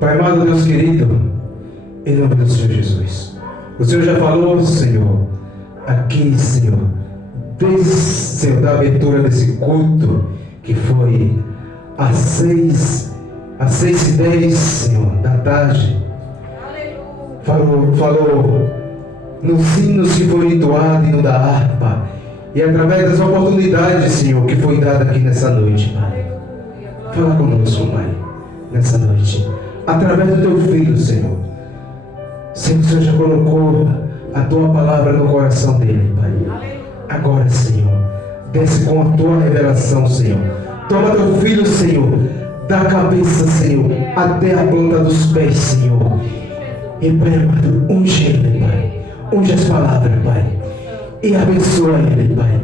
Pai amado, Deus querido, em nome do Senhor Jesus. O Senhor já falou, Senhor, aqui, Senhor, desde, Senhor, da abertura desse culto, que foi às 6h10, Senhor, da tarde. Falou nos hinos que foram entoados e no da harpa, e através das oportunidades, Senhor, que foi dada aqui nessa noite, Pai. Fala conosco, Pai, nessa noite, através do Teu Filho, Senhor. Senhor, o Senhor já colocou a Tua palavra no coração dele, Pai. Agora, Senhor, desce com a Tua revelação, Senhor. Toma Teu Filho, Senhor, da cabeça, Senhor, até a planta dos pés, Senhor. E Pai amado, unge ele, Pai. Unge as palavras, Pai. E abençoa ele, Pai.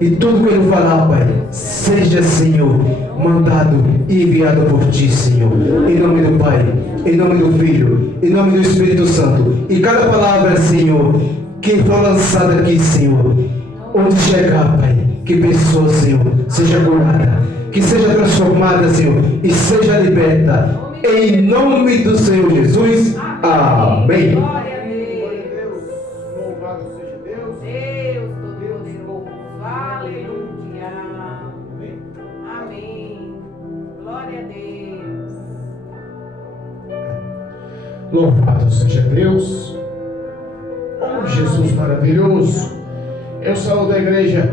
E tudo que ele falar, Pai, seja, Senhor, mandado e enviado por Ti, Senhor. Em nome do Pai, em nome do Filho, em nome do Espírito Santo. E cada palavra, Senhor, que for lançada aqui, Senhor, onde chegar, Pai, que pessoa, Senhor, seja curada, que seja transformada, Senhor, e seja liberta. Em nome do Senhor Jesus. Amém. Glória a Deus. Louvado seja Deus. Deus Todo-Poderoso. Aleluia. Amém. Glória a Deus. Louvado seja Deus. Oh, Jesus maravilhoso. Eu saúdo a igreja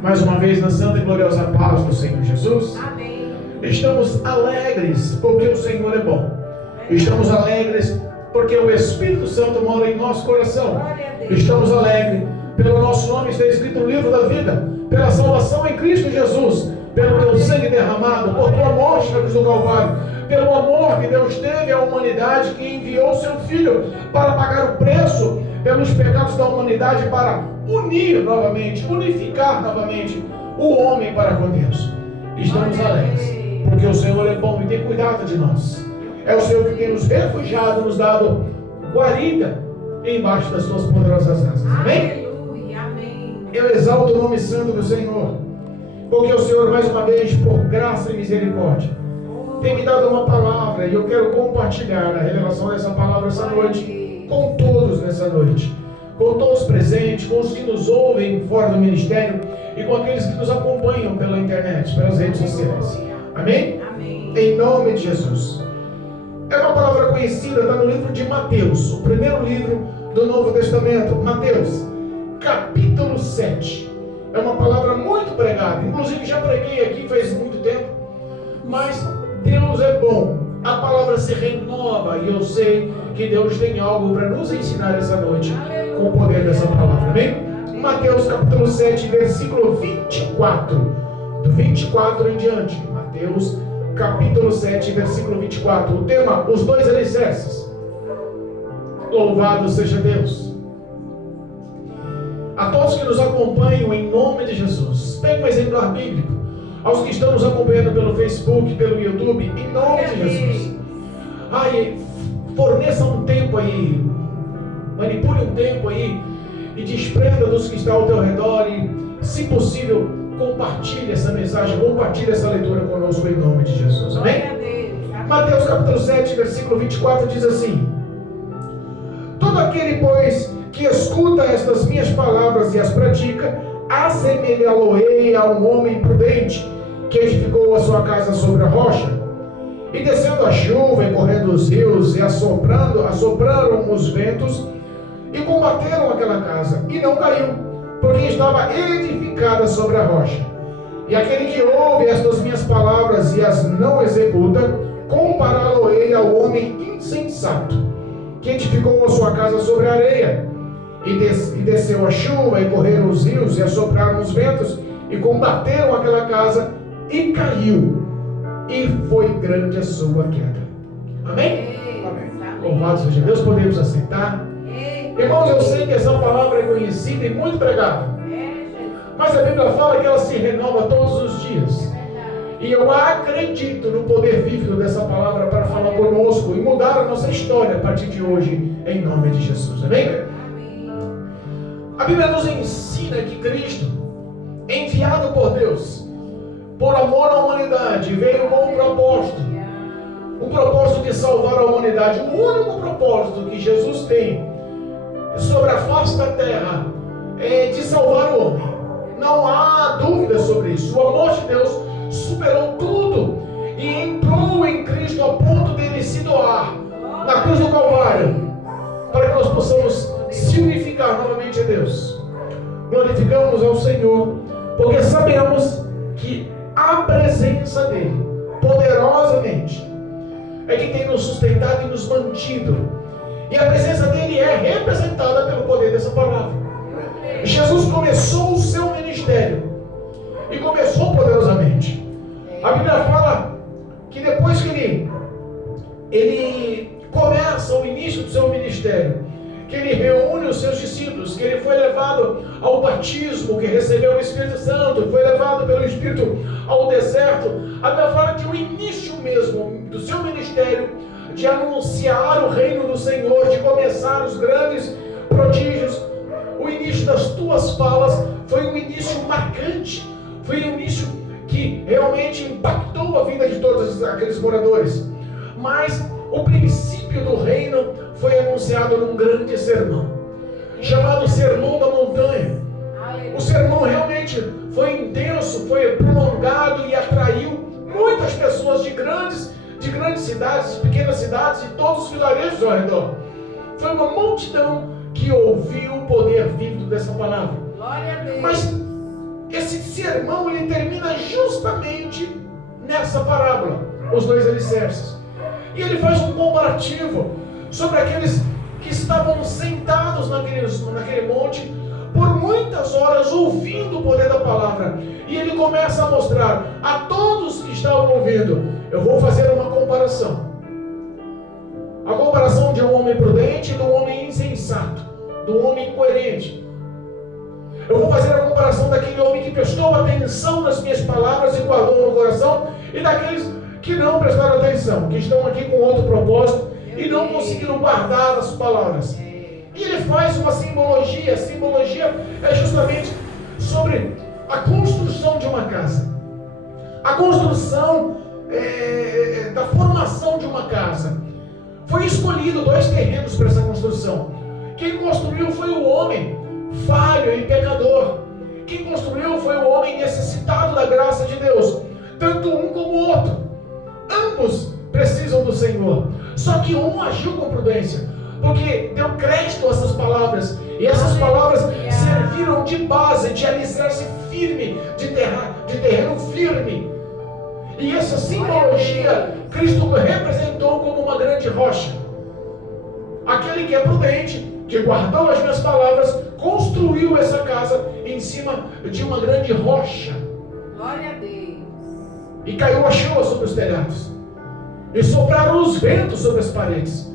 mais uma vez na santa e gloriosa paz do Senhor Jesus. Amém. Estamos alegres porque o Senhor é bom. Estamos alegres porque o Espírito Santo mora em nosso coração. Estamos alegres pelo nosso nome está escrito no livro da vida, pela salvação em Cristo Jesus, pelo Teu sangue derramado, por Tua morte na cruz do Calvário, pelo amor que Deus teve à humanidade, que enviou Seu Filho para pagar o preço pelos pecados da humanidade, para unir novamente, unificar novamente o homem para com Deus. Estamos alegres porque o Senhor é bom e tem cuidado de nós. É o Senhor que tem nos refugiado, nos dado guarida embaixo das Suas poderosas asas. Amém? Aleluia, amém. Eu exalto o nome santo do Senhor, porque o Senhor, mais uma vez, por graça e misericórdia, tem me dado uma palavra, e eu quero compartilhar a revelação dessa palavra essa noite com todos nessa noite, com todos presentes, com os que nos ouvem fora do ministério e com aqueles que nos acompanham pela internet, pelas redes sociais. Amém? Amém. Em nome de Jesus. É uma palavra conhecida, está no livro de Mateus, o primeiro livro do Novo Testamento. Mateus, capítulo 7. É uma palavra muito pregada. Inclusive já preguei aqui faz muito tempo. Mas Deus é bom. A palavra se renova e eu sei que Deus tem algo para nos ensinar essa noite com o poder dessa palavra. Amém? Mateus capítulo 7, versículo 24. Do 24 em diante. Mateus capítulo 7, versículo 24. O tema, os dois alicerces. Louvado seja Deus. A todos que nos acompanham em nome de Jesus, pegue um exemplar bíblico. Aos que estão nos acompanhando pelo Facebook, pelo YouTube, em nome de Jesus. Ai, forneça um tempo aí, manipule um tempo aí e desprenda dos que estão ao teu redor e, se possível, compartilhe essa mensagem, compartilhe essa leitura conosco em nome de Jesus. Amém? Mateus capítulo 7, versículo 24 diz assim: todo aquele, pois, que escuta estas minhas palavras e as pratica, assemelhá-lo-ei a um homem prudente que edificou a sua casa sobre a rocha. E descendo a chuva, e correndo os rios, e assopraram os ventos, e combateram aquela casa, e não caiu, porque estava edificada sobre a rocha. E aquele que ouve estas minhas palavras e as não executa, compará-lo-ei ao homem insensato, que edificou a sua casa sobre a areia. E desceu a chuva, e correram os rios, e assopraram os ventos, e combateram aquela casa, e caiu, e foi grande a sua queda. Amém? Amém. Louvado seja Deus, podemos assentar. Irmãos, eu sei que essa palavra é conhecida e muito pregada, mas a Bíblia fala que ela se renova todos os dias. E eu acredito no poder vívido dessa palavra para falar conosco e mudar a nossa história a partir de hoje, em nome de Jesus. Amém? A Bíblia nos ensina que Cristo, enviado por Deus, por amor à humanidade, veio com um propósito. o propósito de salvar a humanidade. O único propósito que Jesus tem sobre a face da terra é de salvar o homem. Não há dúvida sobre isso. O amor de Deus superou tudo e entrou em Cristo a ponto de ele se doar na cruz do Calvário, para que nós possamos se unificar novamente a Deus. Glorificamos ao Senhor, porque sabemos que a presença dele, poderosamente, é que tem nos sustentado e nos mantido. E a presença dele é representada pelo poder dessa palavra. Jesus começou o seu ministério e começou poderosamente. A Bíblia fala que depois que ele começa o início do seu ministério, que ele reúne os seus discípulos, que ele foi levado ao batismo, que recebeu o Espírito Santo, foi levado pelo Espírito ao deserto. A Bíblia fala que o início mesmo do seu ministério, de anunciar o reino do Senhor, de começar os grandes prodígios, o início das tuas falas foi um início marcante, foi um início que realmente impactou a vida de todos aqueles moradores. Mas o princípio do reino foi anunciado num grande sermão, chamado Sermão da Montanha. O sermão realmente foi intenso, foi prolongado e atraiu muitas pessoas de grandes cidades, de pequenas cidades e todos os vilarejos ao redor. Foi uma multidão que ouviu o poder vívido dessa palavra. Glória a Deus. Mas esse sermão ele termina justamente nessa parábola, os dois alicerces. E ele faz um comparativo sobre aqueles que estavam sentados naquele monte por muitas horas ouvindo o poder da palavra. E ele começa a mostrar a todos que estavam ouvindo: eu vou fazer uma comparação. A comparação de um homem prudente e do homem insensato, do homem incoerente. Eu vou fazer a comparação daquele homem que prestou atenção nas minhas palavras e guardou no coração, e daqueles que não prestaram atenção, que estão aqui com outro propósito e não conseguiram guardar as palavras. E ele faz uma simbologia. A simbologia é justamente sobre a construção de uma casa. A construção da formação de uma casa. Foi escolhido 2 terrenos para essa construção. Quem construiu foi o homem falho e pecador. Quem construiu foi o homem necessitado da graça de Deus. Tanto um como o outro. Ambos precisam do Senhor. Só que um agiu com prudência, porque deu crédito a essas palavras. E essas palavras serviram de base, de alicerce firme, de terreno firme. E essa simbologia Cristo representou como uma grande rocha. Aquele que é prudente, que guardou as minhas palavras, construiu essa casa em cima de uma grande rocha. Glória a Deus. E caiu a chuva sobre os telhados, e sopraram os ventos sobre as paredes,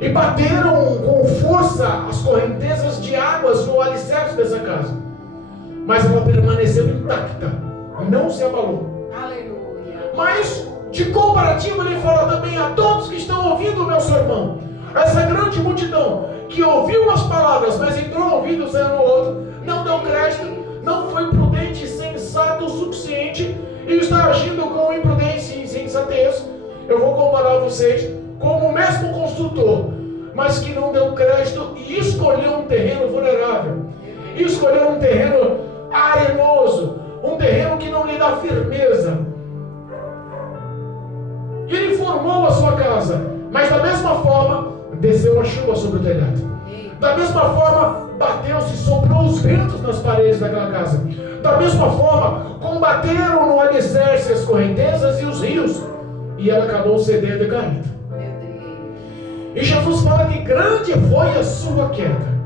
e bateram com força as correntezas de águas no alicerce dessa casa, mas ela permaneceu intacta, não se abalou. Aleluia. Mas de comparativo ele fala também a todos que estão ouvindo o meu sermão. Essa grande multidão que ouviu as palavras, mas entrou ouvindo o outro, não deu crédito, não foi prudente e sensato o suficiente, e está agindo com imprudência e insensatez. Eu vou comparar vocês como o mesmo construtor, mas que não deu crédito e escolheu um terreno vulnerável, escolheu um terreno arenoso, um terreno que não lhe dá firmeza. E ele formou a sua casa, mas da mesma forma desceu a chuva sobre o telhado. Da mesma forma bateu-se, soprou os ventos nas paredes daquela casa. Da mesma forma combateram no alicerce as correntezas e os rios, e ela acabou cedendo e caindo. E Jesus fala que grande foi a sua queda.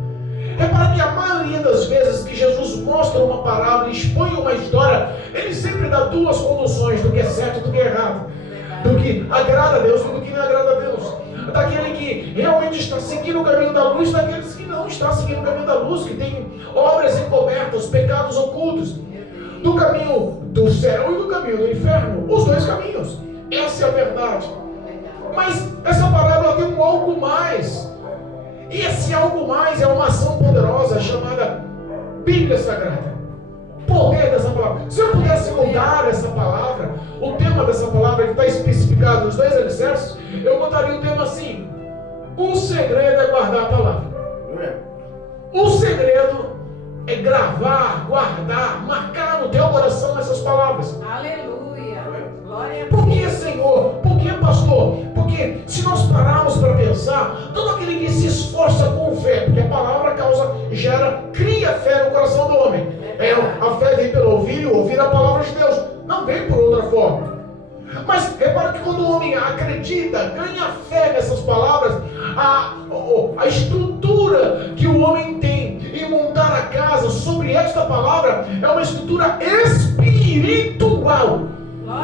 Repara que a maioria das vezes que Jesus mostra uma parábola e expõe uma história, ele sempre dá 2 conduções: do que é certo e do que é errado, do que agrada a Deus e do que não agrada a Deus, daquele que realmente está seguindo o caminho da luz, daqueles que não estão seguindo o caminho da luz, que tem obras encobertas, pecados ocultos, do caminho do céu e do caminho do inferno, os 2 caminhos. Essa é a verdade. Mas essa parábola tem um algo mais. E esse algo mais é uma ação poderosa chamada Bíblia Sagrada. Poder dessa palavra. Se eu pudesse mudar essa palavra, o tema dessa palavra que está especificado nos 2 alicerces, eu botaria o tema assim: o segredo é guardar a palavra. O segredo é gravar, guardar, marcar no teu coração essas palavras. Aleluia. Glória a Deus. Por que, Senhor? Por que, pastor? Porque se nós pararmos para pensar, todo aquele que se esforça com fé, porque a palavra cria fé no coração do homem. A fé vem pelo ouvir e ouvir a palavra de Deus. Não vem por outra forma. Mas repara que quando o homem acredita, ganha fé nessas palavras, a estrutura que o homem tem em montar a casa sobre esta palavra é uma estrutura espiritual,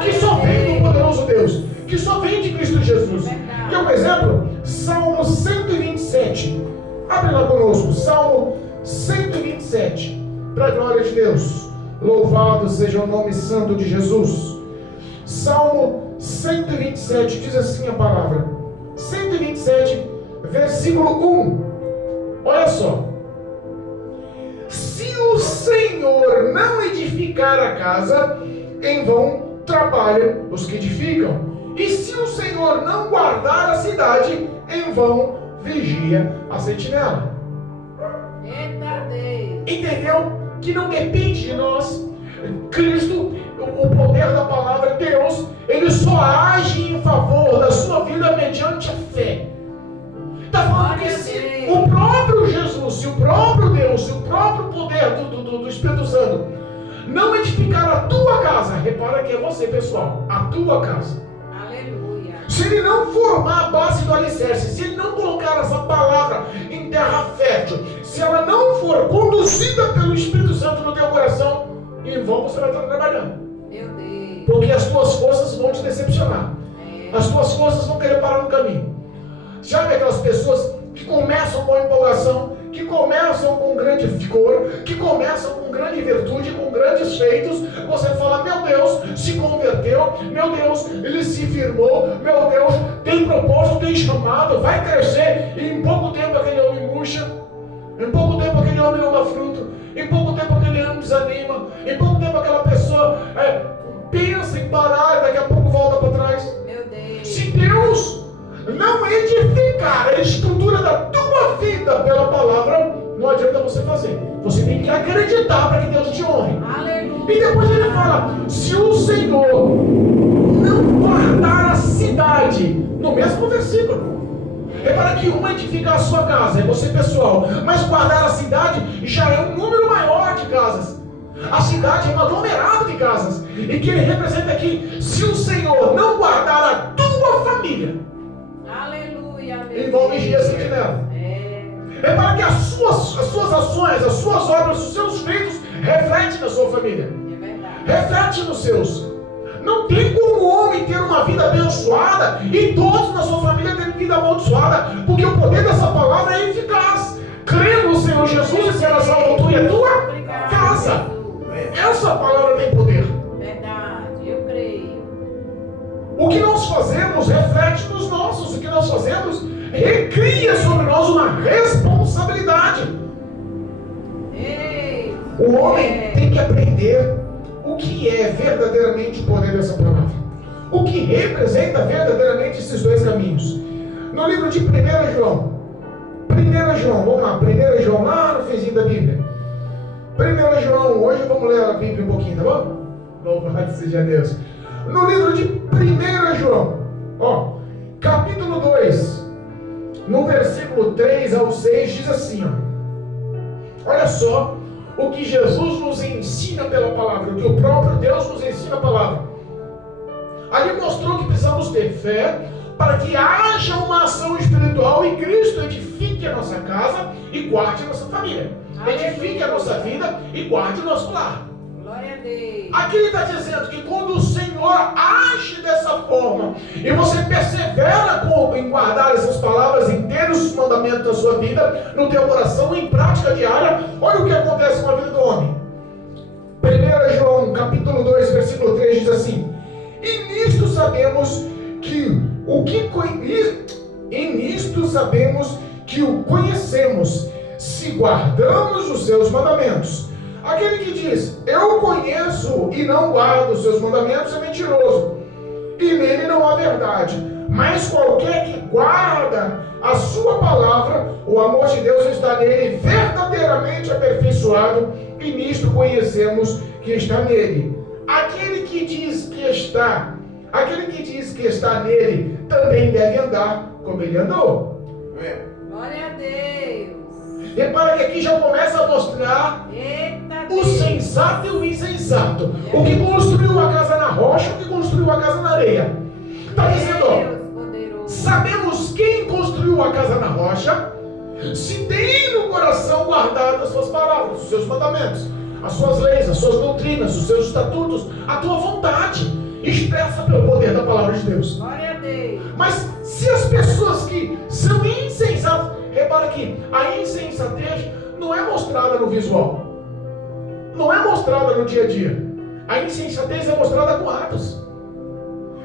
que só vem do poderoso Deus, que só vem de Cristo Jesus. Quer um exemplo? Salmo 127. Abre lá conosco, Salmo 127, para a glória de Deus. Louvado seja o nome santo de Jesus. Salmo 127, diz assim a palavra. 127, versículo 1. Olha só. Se o Senhor não edificar a casa, em vão trabalham os que edificam. E se o Senhor não guardar a cidade, em vão vigia a sentinela. Eita Deus. Entendeu? Que não depende de nós. Cristo, o poder da palavra de Deus, ele só age em favor da sua vida mediante a fé. Está falando que se o próprio Jesus, se o próprio Deus, se o próprio poder do Espírito Santo não edificar a tua casa, repara que é você, pessoal, a tua casa. Aleluia. Se ele não formar a base do alicerce, se ele não colocar essa palavra em terra fértil, se ela não for conduzida pelo Espírito Santo no teu coração, em vão você vai estar trabalhando. Meu Deus. Porque as tuas forças vão te decepcionar. As tuas forças vão querer parar no caminho. Sabe aquelas pessoas que começam com empolgação, que começam com grande vigor, que começam com grande virtude, com grandes feitos? Você fala: meu Deus, se converteu, meu Deus, ele se firmou, meu Deus, tem propósito, tem chamado, vai crescer, e em pouco tempo aquele homem murcha, em pouco tempo aquele homem não dá fruto, em pouco tempo aquele homem desanima, em pouco tempo aquela pessoa pensa em parar e daqui a pouco volta para trás. Meu Deus. Se Deus não edificar a estrutura da tua vida pela palavra, não adianta você fazer. Você tem que acreditar para que Deus te honre. Aleluia. E depois ele fala: se o Senhor não guardar a cidade, no mesmo versículo. Repara que um edificar a sua casa, é você, pessoal, mas guardar a cidade já é um número maior de casas. A cidade é um aglomerado de casas. E que ele representa aqui: se o Senhor não guardar a tua família, Aleluia. ele vai vigiar a sentinela. Repara que as suas ações, as suas obras, os seus feitos refletem na sua família. É verdade. Reflete nos seus. Não tem como o homem ter uma vida abençoada e todos na sua família terem vida amaldiçoada, porque o poder dessa palavra é eficaz. Crê no Senhor Jesus e será salvo tu e a tua casa. Essa palavra tem poder. Verdade, eu creio. O que nós fazemos reflete nos nossos. O que nós fazemos recria sobre nós uma responsabilidade. Ei. O homem tem que aprender o que é verdadeiramente o poder dessa palavra. O que representa verdadeiramente esses dois caminhos. No livro de 1 João. 1 João, vamos lá. 1 João, lá no finzinho da Bíblia. 1 João, hoje vamos ler a Bíblia um pouquinho, tá bom? Louvado seja Deus. No livro de 1 João, ó, capítulo 2, no versículo 3 ao 6, diz assim, ó. Olha só o que Jesus nos ensina pela palavra, o que o próprio Deus nos ensina a palavra. Ali mostrou que precisamos ter fé para que haja uma ação espiritual e Cristo edifique a nossa casa e guarde a nossa família. Edifique a nossa vida e guarde o nosso lar. Glória a Deus. Aqui ele está dizendo que quando o Senhor age dessa forma e você persevera em guardar essas palavras, em ter os mandamentos da sua vida, no teu coração, em prática diária, olha o que acontece com a vida do homem. 1 João capítulo 2, versículo 3 diz assim: e nisto sabemos que o conhecemos, se guardamos os seus mandamentos. Aquele que diz, eu conheço e não guardo os seus mandamentos é mentiroso, e nele não há verdade. Mas qualquer que guarda a sua palavra, o amor de Deus está nele verdadeiramente aperfeiçoado, e nisto conhecemos que está nele. Aquele que diz que está nele também deve andar como ele andou. Glória a Deus. Repara que aqui já começa a mostrar Eita o Deus. sensato e o insensato. O que construiu a casa na rocha, o que construiu a casa na areia. Está dizendo, ó, Deus poderoso. sabemos quem construiu a casa na rocha, se tem no coração guardado as suas palavras, os seus mandamentos, as suas leis, as suas doutrinas, os seus estatutos, a tua vontade, expressa pelo poder da palavra de Deus. Glória a Deus. Mas se as pessoas que são insensatas, repara que a insensatez não é mostrada no visual, não é mostrada no dia a dia. A insensatez é mostrada com atos.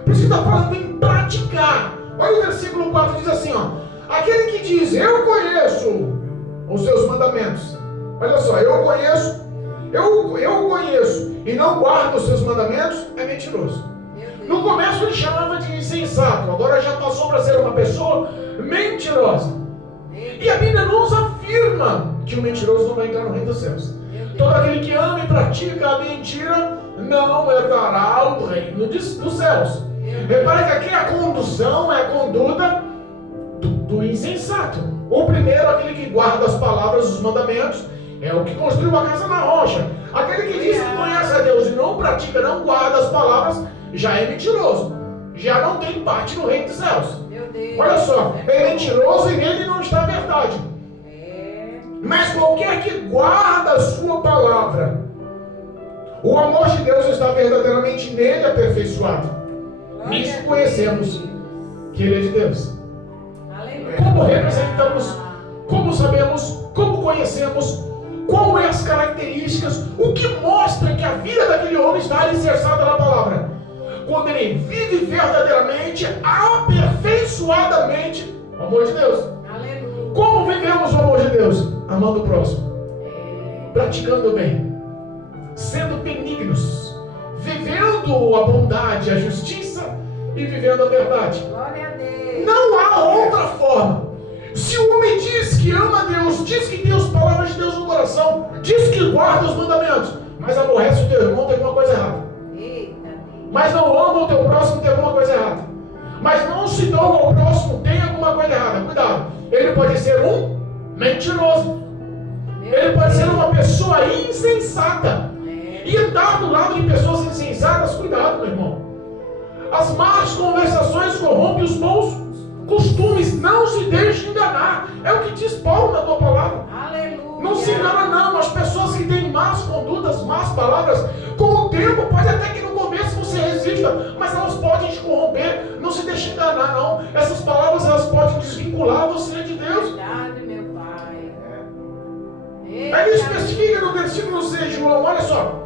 Por isso que está falando em praticar. Olha o versículo 4, diz assim, ó, aquele que diz, eu conheço os seus mandamentos. Olha só, eu conheço e não guardo os seus mandamentos, é mentiroso. No começo ele chamava de insensato, agora já passou para ser uma pessoa mentirosa. E a Bíblia nos afirma que o mentiroso não vai entrar no reino dos céus. Todo aquele que ama e pratica a mentira não herdará o reino dos céus. Repare que aqui a condução é a conduta do insensato. O primeiro, aquele que guarda as palavras, os mandamentos, é o que construiu a casa na rocha. Aquele que diz que conhece a Deus e não pratica, não guarda as palavras, já é mentiroso. Já não tem parte no reino dos céus. Olha só, é mentiroso e nele não está a verdade. Mas qualquer que guarda a sua palavra, o amor de Deus está verdadeiramente nele aperfeiçoado. Nisso conhecemos que ele é de Deus. Como representamos, como sabemos, como conhecemos, quais as características, o que mostra que a vida daquele homem está alicerçada na palavra. Quando ele vive verdadeiramente, aperfeiçoadamente o amor de Deus. Aleluia. Como vivemos o amor de Deus? Amando o próximo, praticando o bem, sendo benignos, vivendo a bondade, a justiça e vivendo a verdade. Glória a Deus. Não há outra forma. Se o homem diz que ama a Deus, diz que tem as palavras de Deus no coração, diz que guarda os mandamentos, mas aborrece o teu irmão, tem alguma coisa errada. Eita Deus. Mas não ama o teu próximo, tem alguma coisa errada. Mas não se doa ao próximo, tem alguma coisa errada. Cuidado, ele pode ser um mentiroso. Ele pode ser uma pessoa insensata. E andar do lado de pessoas insensatas, cuidado, meu irmão. As más conversações corrompem os bons costumes. Não se deixe enganar. É o que diz Paulo na tua palavra. Aleluia. Não se engana não. As pessoas que têm más condutas, más palavras, com o tempo, pode até que no começo você resista, mas elas podem te corromper. Não se deixe enganar não. Essas palavras, elas podem desvincular você de Deus. Verdade, meu Pai. Aí ele especifica no versículo 6, João, olha só.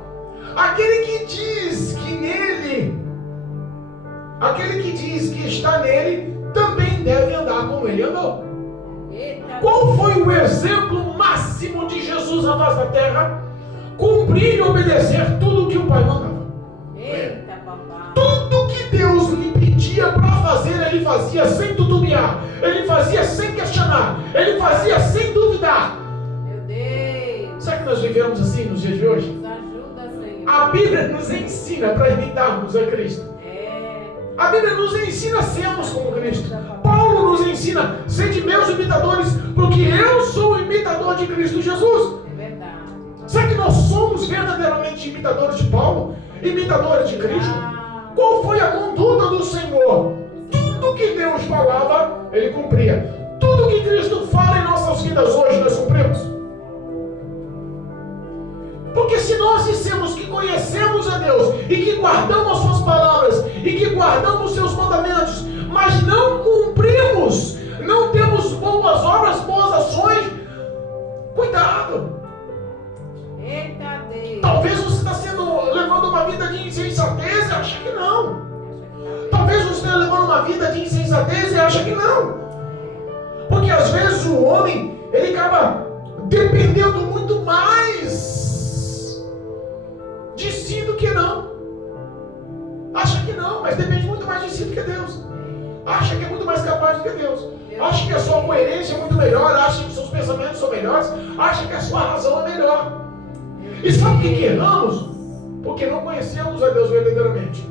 Aquele que diz que está nele, também deve andar como ele andou. Eita. Qual foi o exemplo máximo de Jesus na face da terra? Cumprir e obedecer tudo o que o Pai mandava. Eita, papai. Tudo que Deus lhe pedia para fazer, ele fazia sem titubear. Ele fazia sem questionar. Ele fazia sem duvidar. Meu Deus. Será que nós vivemos assim nos dias de hoje? Nos ajuda, Senhor. A Bíblia nos ensina para imitarmos a Cristo. A Bíblia nos ensina a sermos como Cristo. Paulo nos ensina, sede meus imitadores, porque eu sou o imitador de Cristo Jesus. É verdade. Será que nós somos verdadeiramente imitadores de Paulo? Imitadores de Cristo? Qual foi a conduta do Senhor? Tudo que Deus falava, Ele cumpria. Tudo que Cristo fala em nossas vidas hoje, nós cumprimos. Porque se nós dissemos que conhecemos a Deus e que guardamos as suas palavras e que guardamos os seus mandamentos, mas não cumprimos, não temos boas obras, boas ações, cuidado. Eita Deus. Talvez você está levando uma vida de insensatez e acha que não. Talvez você esteja levando uma vida de insensatez e acha que não. Porque às vezes o homem, ele acaba dependendo muito mais de si do que não. Acha que não, mas depende muito mais de si do que Deus. Acha que é muito mais capaz do que Deus. Acha que a sua coerência é muito melhor. Acha que os seus pensamentos são melhores. Acha que a sua razão é melhor. E sabe o que erramos? Porque não conhecemos a Deus verdadeiramente.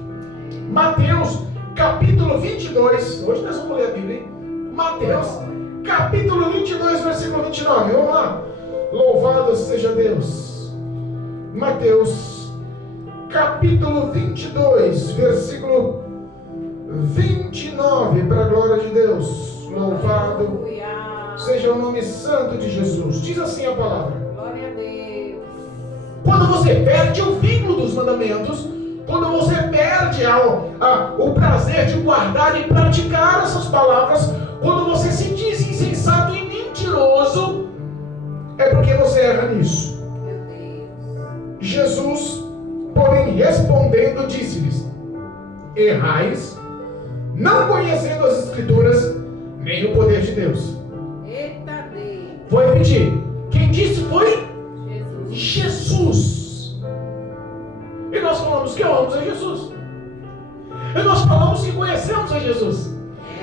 Mateus capítulo 22. Hoje nós vamos ler a Bíblia, hein? Mateus capítulo 22, versículo 29. Vamos lá. Louvado seja Deus. Mateus capítulo 22, versículo 29, para a glória de Deus. Louvado seja o nome santo de Jesus. Diz assim a palavra. Glória a Deus. Quando você perde o vínculo dos mandamentos, quando você perde o prazer de guardar e praticar essas palavras, quando você se diz insensato e mentiroso, é porque você erra nisso. Meu Deus. Jesus, porém, respondendo, disse-lhes: errais, não conhecendo as Escrituras, nem o poder de Deus. Eita Deus. Vou repetir. Quem disse foi Jesus. Jesus. E nós falamos que amamos a Jesus. E nós falamos que conhecemos a Jesus.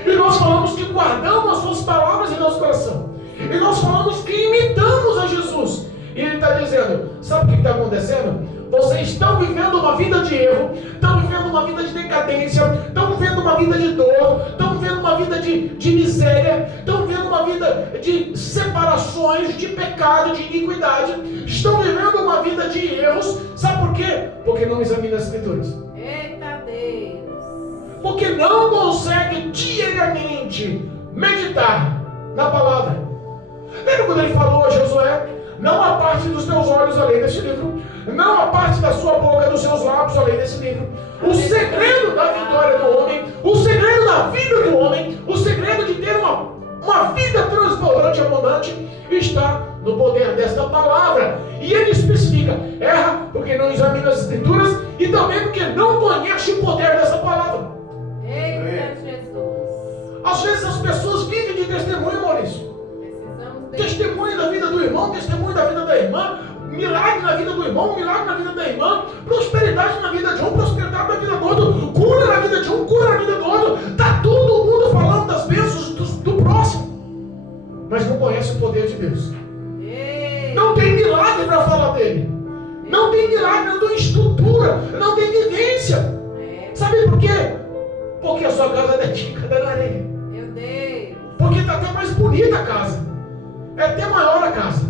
E nós falamos que guardamos as suas palavras em nosso coração. E nós falamos que imitamos a Jesus. E ele está dizendo: sabe o que está acontecendo? Vocês estão vivendo uma vida de erro, estão vivendo uma vida de decadência, estão vivendo uma vida de dor, estão vivendo uma vida de miséria, estão vivendo uma vida de separações, de pecado, de iniquidade, estão vivendo uma vida de erros. Sabe por quê? Porque não examina as Escrituras. Eita Deus. Porque não consegue diariamente meditar na palavra. Lembra quando ele falou a Josué: não aparte dos teus olhos a lei deste livro, não aparte da sua boca, dos seus lábios a lei desse livro. O segredo da vitória do homem, o segredo da vida do homem, o segredo de ter uma vida transbordante e abundante está no poder desta palavra. E ele especifica: erra porque não examina as Escrituras e também porque não conhece o poder dessa palavra. Eita Jesus. Às vezes as pessoas vivem de testemunho, Maurício. Precisamos de Testemunho da vida do irmão, testemunho da vida da irmã, milagre na vida do irmão, milagre na vida da irmã, prosperidade na vida de um, prosperidade na vida do outro, cura na vida de um, cura na vida do outro. Está todo mundo falando das bênçãos do próximo, mas não conhece o poder de Deus. Deus. Não tem milagre para falar dele. Não tem milagre, não tem estrutura, não tem vivência. Sabe por quê? Porque a sua casa é dedicada na areia. Meu Deus. Porque está até mais bonita a casa. É até maior a casa.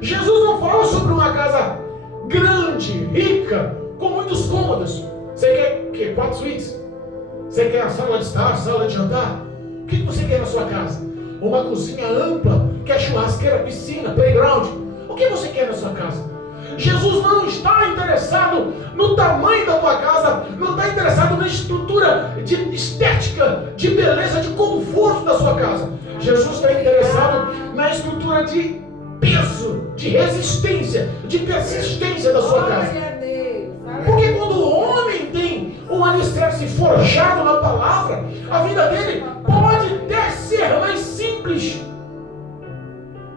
Jesus não fala sobre uma casa grande, rica, com muitos cômodos. Você quer 4 suítes? Você quer a sala de estar, sala de jantar? O que você quer na sua casa? Uma cozinha ampla, quer churrasqueira, piscina, playground? O que você quer na sua casa? Jesus não está interessado no tamanho da tua casa, não está interessado na estrutura de estética, de beleza, de conforto da sua casa. Jesus está interessado na estrutura de peso, de resistência, de persistência da sua casa. Glória a Deus. Porque quando o homem tem um alicerce forjado na palavra, a vida dele pode até ser mais simples,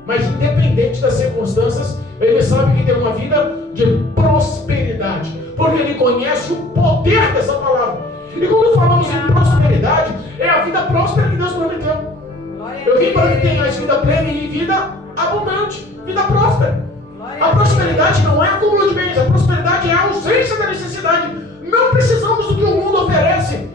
mas independente das circunstâncias, ele sabe que tem uma vida de prosperidade, porque ele conhece o poder dessa palavra. E quando falamos em prosperidade, é a vida próspera que Deus prometeu. Eu vim para que tenhas vida plena e vida abundante, vida próspera. A prosperidade não é acúmulo de bens, a prosperidade é a ausência da necessidade. Não precisamos do que o mundo oferece.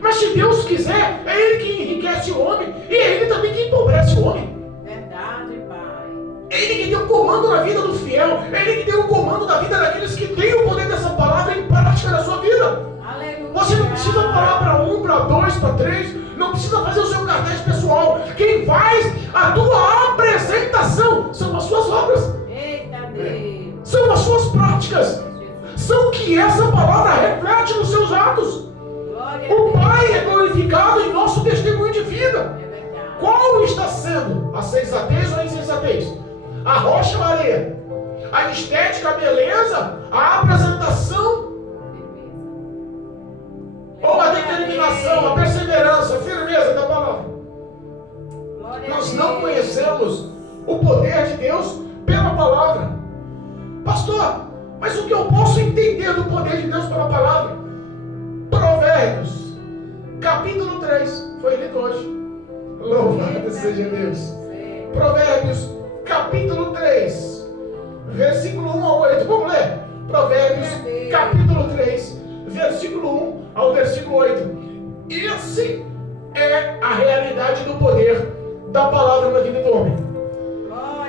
Mas se Deus quiser, é Ele que enriquece o homem e é Ele também que empobrece o homem. Verdade, Pai. É Ele que tem o comando na vida do fiel, é Ele que tem o comando da vida daqueles que têm o poder dessa palavra em prática na sua vida. Aleluia. Você não precisa parar para 1, para 2, para 3, não precisa fazer o seu cartaz pessoal. Quem faz a tua apresentação são as suas obras, Eita Deus. são as suas práticas, são o que essa palavra reflete nos seus atos. Glória a O Deus. Pai é glorificado em nosso testemunho de vida. É verdade. Qual está sendo a sensatez ou a insensatez? A rocha ou a areia? A estética, a beleza, a apresentação ou a determinação, a perseverança, a firmeza da palavra? Glória a Nós Deus. não conhecemos o poder de Deus pela palavra. Pastor, Mas o que eu posso entender do poder de Deus pela palavra? Provérbios, capítulo 3, foi lido hoje. Louvado seja Deus. Provérbios, capítulo 3, versículo 1 ao 8. Vamos ler? Provérbios, capítulo 3, versículo 1 ao versículo 8. Esse é a realidade do poder da palavra na vida do homem.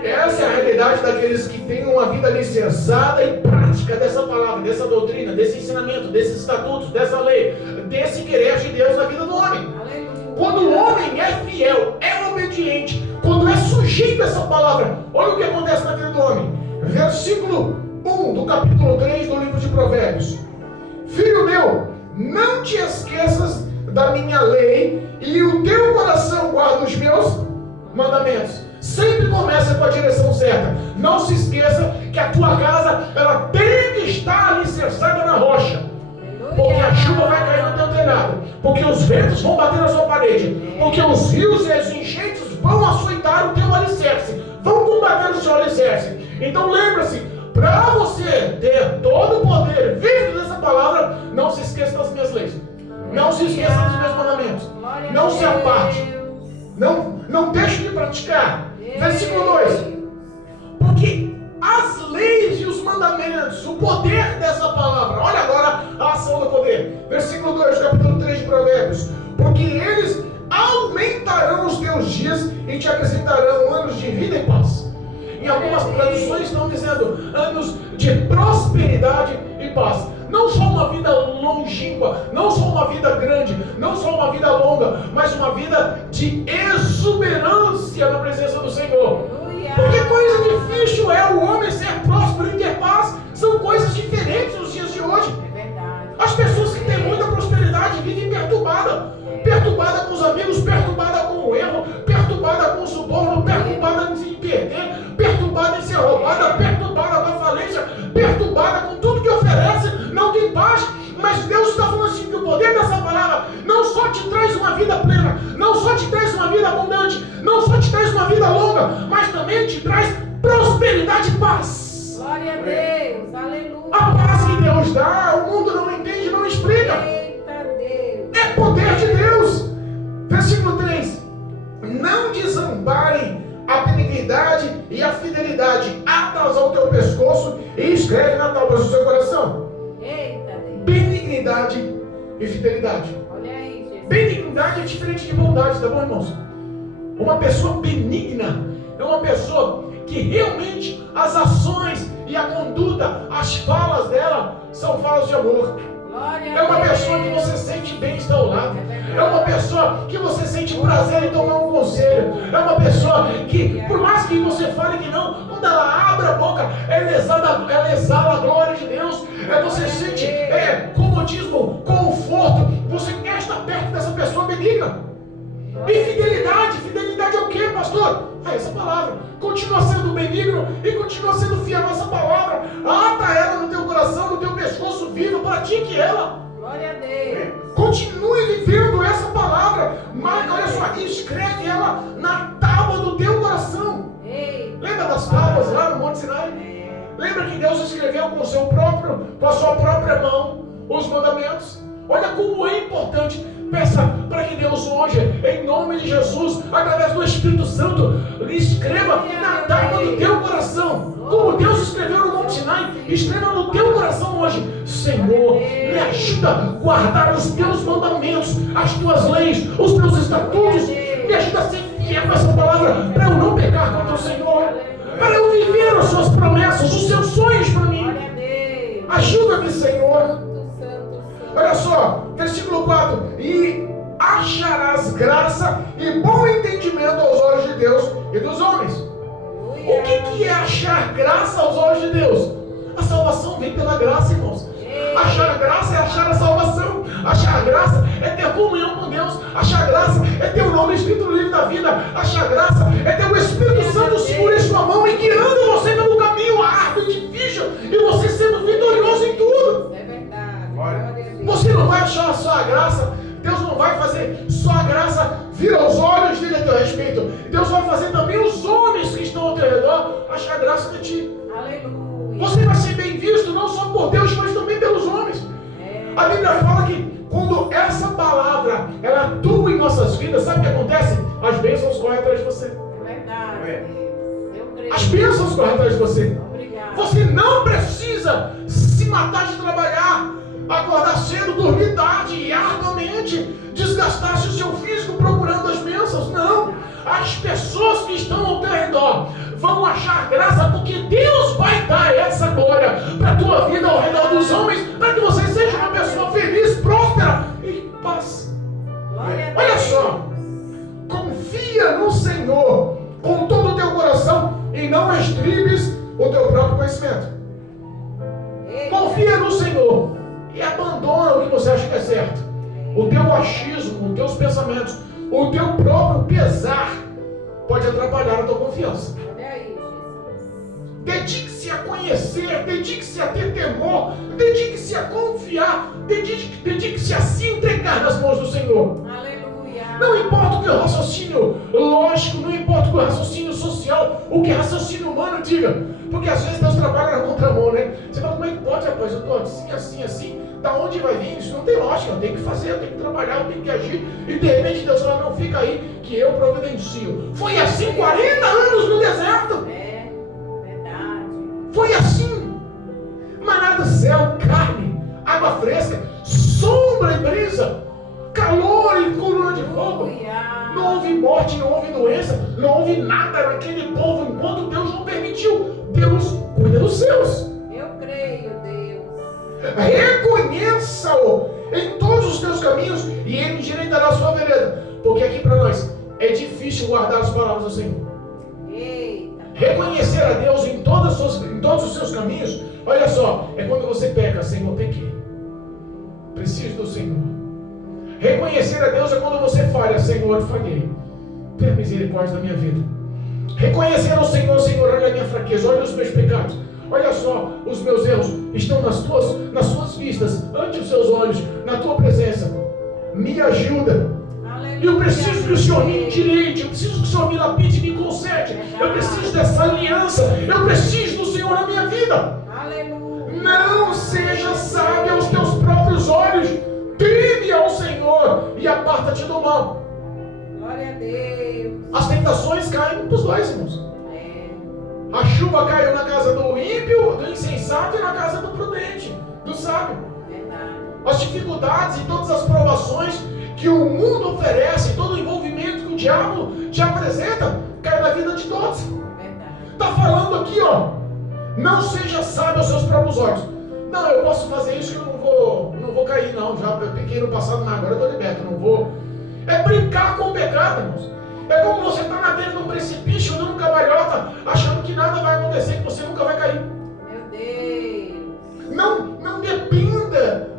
Essa é a realidade daqueles que têm uma vida alicerçada e prática dessa palavra, dessa doutrina, desse ensinamento, desses estatutos, dessa lei, desse querer de Deus na vida do homem. Quando o homem é fiel, é obediente, quando é sujeito a essa palavra, olha o que acontece na vida do homem. Versículo 1 do capítulo 3 do livro de Provérbios. Filho meu, não te esqueças da minha lei e o teu coração guarda os meus mandamentos. Sempre começa com a direção certa. Não se esqueça que a tua casa ela tem que estar alicerçada na rocha. Porque a chuva vai cair no teu telhado. Porque os ventos vão bater na sua parede. Porque os rios e as enchentes vão açoitar o teu alicerce. Vão combater o seu alicerce. Então lembra-se, para você ter todo o poder vivo dessa palavra, não se esqueça das minhas leis. Não se esqueça dos meus mandamentos. Não se aparte. Não deixe de praticar. Versículo 2. Porque as leis e os mandamentos, o poder dessa palavra. Olha agora a ação do poder. Versículo 2, capítulo 3 de Provérbios. Porque eles aumentarão os teus dias e te acrescentarão anos de vida e paz. Em algumas traduções estão dizendo anos de prosperidade e paz. Não só uma vida longínqua, não só uma vida grande, não só uma vida longa, mas uma vida de exuberância na presença do Senhor. Porque coisa difícil é o homem ser próspero e ter paz. São coisas diferentes nos dias de hoje. As pessoas que têm muita prosperidade vivem perturbada com os amigos, perturbada com o erro, perturbada com o suborno, perturbada em se perder, perturbada em ser roubada, perturbada com a falência, perturbada com tudo que oferece, não tem paz. Mas Deus está falando assim que o poder dessa palavra não só te traz uma vida plena, não só te traz uma vida abundante, não só te traz uma vida longa, mas também te traz prosperidade e paz. Glória a Deus, aleluia. A paz que Deus dá, o mundo não entende, não explica. Eita Deus. É poder de Deus. Versículo 3. Não desamparem a benignidade e a fidelidade atas ao teu pescoço e escreve na tábua do seu coração. Eita Deus. Benignidade e fidelidade. Olha aí, Jesus. Benignidade é diferente de bondade, tá bom, irmãos? Uma pessoa benigna é uma pessoa que realmente as ações e a conduta, as falas dela são falas de amor. Glória É uma a Deus. pessoa que você sente bem estar ao lado. É uma pessoa que você sente prazer em tomar um conselho. É uma pessoa que, por mais que você fale que não, quando ela abre a boca, ela exala a glória de Deus. Você sente comodismo, conforto. Você quer estar perto dessa pessoa benigna. E fidelidade. Fidelidade é o que, pastor? Essa palavra. Continua sendo benigno e continua sendo fiel a essa palavra. Ata ela no teu coração, no teu pescoço vivo, pratique ela. Glória a Deus. Continue vivendo essa palavra. Marca, olha só, escreve ela na tábua do teu coração. Ei. Lembra das tábuas lá no Monte Sinai? Lembra que Deus escreveu com a sua própria mão os mandamentos? Olha como é importante. Peça para que Deus hoje, em nome de Jesus, através do Espírito Santo, escreva na tábua do teu coração. Como Deus escreveu no Monte Sinai, escreva no teu coração hoje. Senhor, me ajuda a guardar os teus mandamentos, as tuas leis, os teus estatutos. Me ajuda a ser fiel a essa palavra, para eu não pecar contra o Senhor, para eu viver as suas promessas, os seus sonhos para mim. Glória a Deus. Ajuda-me, Senhor. Santo, santo. Olha só, versículo 4. E acharás graça e bom entendimento aos olhos de Deus e dos homens. O que é achar graça aos olhos de Deus? A salvação vem pela graça, irmãos. Achar graça é achar a salvação. Achar graça é ter comunhão com Deus. Achar graça é ter o nome escrito no livro da vida. Achar graça é ter o Espírito Santo seguro em sua mão e guiando você pelo caminho árduo e difícil, e você sendo vitorioso em tudo. É verdade. Glória a Deus. Você não vai achar só a graça. Deus não vai fazer só a graça vir aos olhos dele a teu respeito. Deus vai fazer também os homens que estão ao teu redor achar graça de ti. Aleluia. Você vai ser bem visto não A Bíblia fala que quando essa palavra ela atua em nossas vidas, sabe o que acontece? As bênçãos correm atrás de você. É verdade. Eu creio. As bênçãos correm atrás de você. Obrigado. Você não precisa se matar de trabalhar, acordar cedo, dormir tarde e arduamente desgastar-se o seu físico procurando as bênçãos. Não. As pessoas que estão ao teu redor vão achar graça porque Deus vai dar essa glória para a tua vida ao redor dos homens, para que você seja uma pessoa feliz, próspera e paz. Glória a Olha Deus. só, confia no Senhor com todo o teu coração e não estribes o teu próprio conhecimento. Eita. Confia no Senhor e abandona o que você acha que é certo. O teu achismo, os teus pensamentos, o teu próprio pesar pode atrapalhar a tua confiança. Olha aí, Jesus. Dedique-se a conhecer, dedique-se a ter temor, dedique-se a confiar, dedique-se a se entregar nas mãos do Senhor. Aleluia. Não importa o que o raciocínio lógico, não importa o que o raciocínio social, o que o raciocínio humano diga. Porque às vezes Deus trabalha na contramão, né? Você fala, como é que pode, rapaz? Eu estou assim. Da onde vai vir? Isso não tem lógica. Eu tenho que fazer, eu tenho que trabalhar, eu tenho que agir. E de repente Deus fala, não, fica aí que eu providencio. Foi assim 40 anos no deserto. É verdade. Foi assim. Maná do céu, carne, água fresca, sombra e brisa, calor e coluna de fogo. Aleluia. Não houve morte, não houve doença, não houve nada naquele povo enquanto Deus não permitiu. Deus cuida dos seus. Eu creio, Deus. Reconheça-o em todos os teus caminhos e ele endireitará a sua vereda. Porque aqui para nós é difícil guardar as palavras do Senhor. Eita. Reconhecer a Deus em todos os seus caminhos, olha só, é quando você peca, Senhor, pequei. Preciso do Senhor. Reconhecer a Deus é quando você falha, Senhor, falhei. Tenha misericórdia da minha vida. Reconhecer ao Senhor, Senhor, olha a minha fraqueza, olha os meus pecados. Olha só, os meus erros estão nas suas vistas, ante os seus olhos, na tua presença. Me ajuda. Aleluia. Eu preciso que o Senhor me endireite, eu preciso que o Senhor me lapide e me conserte. Eu preciso dessa aliança, eu preciso do Senhor na minha vida. Aleluia. Não seja sábio aos teus próprios olhos. Teme ao Senhor e aparta-te do mal. Glória a Deus. As tentações caem para os dois, irmãos. É. A chuva caiu na casa do ímpio, do insensato e na casa do prudente, do sábio. Verdade. As dificuldades e todas as provações que o mundo oferece, todo o envolvimento que o diabo te apresenta, cai na vida de todos. Verdade. Está falando aqui, ó. Não seja sábio aos seus próprios olhos. Não, eu posso fazer isso que eu não vou cair, não. Já pequei no passado, mas agora eu estou liberto, não vou. É brincar com o pecado, irmãos. É como você está na beira de um precipício, dando cambalhota, achando que nada vai acontecer, que você nunca vai cair. Meu Deus. Não dependa,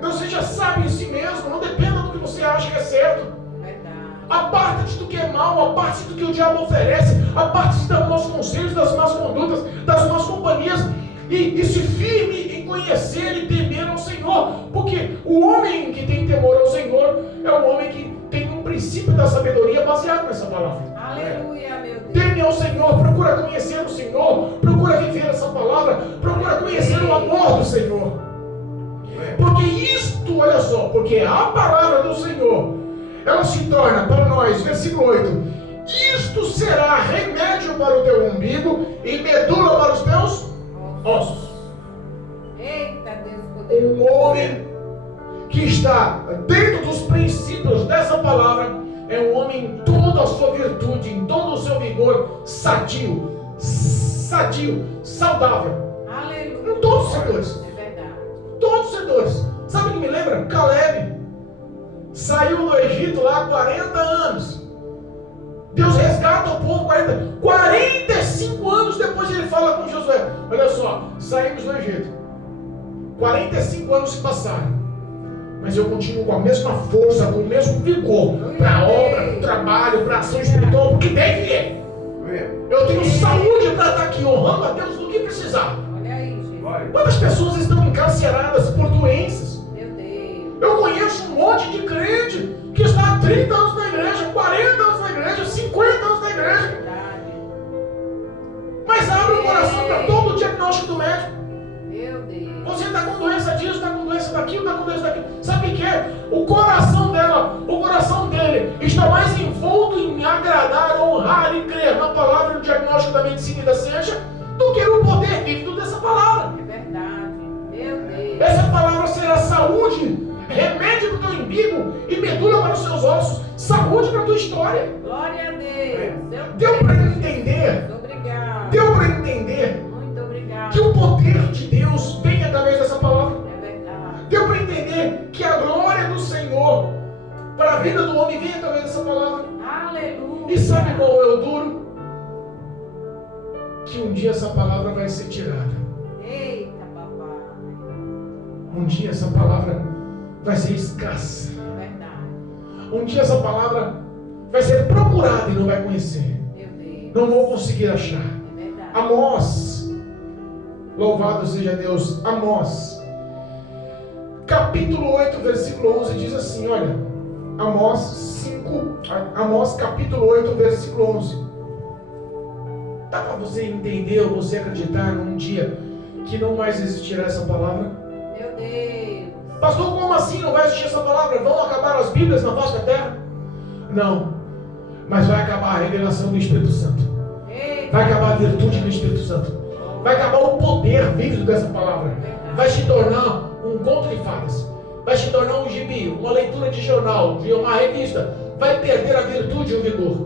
não seja sábio em si mesmo, não dependa do que você acha que é certo. Verdade. Aparte-te do que é mal, aparte-te do que o diabo oferece, aparte-te dos maus conselhos, das más condutas, das más companhias, e se firme em conhecer e temer ao Senhor, porque o homem que tem temor ao Senhor é o homem que tem um princípio da sabedoria baseado nessa palavra. Aleluia, meu Deus. Teme ao Senhor, procura conhecer o Senhor, procura viver essa palavra, procura conhecer o amor do Senhor. Porque isto, olha só, porque a palavra do Senhor, ela se torna para nós, versículo 8, isto será remédio para o teu umbigo e medula para os teus ossos. Eita, Deus poderoso. Um homem que está dentro dos princípios dessa palavra é um homem em toda a sua virtude, em todo o seu vigor, sadio, saudável. Aleluia. Em todos os setores. É verdade. Todos os setores. Sabe o que me lembra? Caleb saiu do Egito lá há 40 anos. Deus resgata o povo 45 anos depois ele fala com Josué. Olha só, saímos do Egito. 45 anos se passaram. Mas eu continuo com a mesma força, com o mesmo vigor para a obra, para o trabalho, para a ação espiritual, porque deve é. Eu tenho saúde para estar aqui honrando a Deus do que precisar. Olha aí, Jesus. Quantas pessoas estão encarceradas por doenças? Meu Deus. Eu conheço um monte de crente que está há 30 anos na igreja, 40 anos na igreja, 50 anos na igreja, Verdade. mas abre o coração para todo o diagnóstico do médico. Meu Deus. Você está com doença disso, está com doença daquilo, está com doença o coração dela, o coração dele está mais envolto em agradar, honrar e crer na palavra, no diagnóstico da medicina e da ciência, do que no poder vívido dessa palavra. É verdade. Meu Deus. Essa palavra será saúde, remédio para o teu umbigo e medula para os seus ossos, saúde para a tua história. Glória a Deus. Deu para entender? Muito obrigado. Deu para entender Muito obrigado. que o poder de Deus vem através dessa palavra? É verdade. Deu para entender que a glória do Senhor para a vida do homem vem através dessa palavra? Aleluia. E sabe qual é o duro? Que um dia essa palavra vai ser tirada. Eita, papai. Um dia essa palavra vai ser escassa. É verdade. Um dia essa palavra vai ser procurada e não vai conhecer. Meu Deus. Não vou conseguir achar. É verdade. Amós, louvado seja Deus. Amós, capítulo 8, versículo 11 diz assim, olha, Amós capítulo 8, versículo 11. Dá para você entender ou você acreditar num dia que não mais existirá essa palavra? Meu Deus. Pastor, como assim não vai existir essa palavra? Vão acabar as Bíblias na face da terra? Não, mas vai acabar a revelação do Espírito Santo. Eita. Vai acabar a virtude do Espírito Santo. Vai acabar o poder vívido dessa palavra. Vai se tornar um conto de fadas. Vai se tornar um gibi, uma leitura de jornal, de uma revista. Vai perder a virtude e o vigor.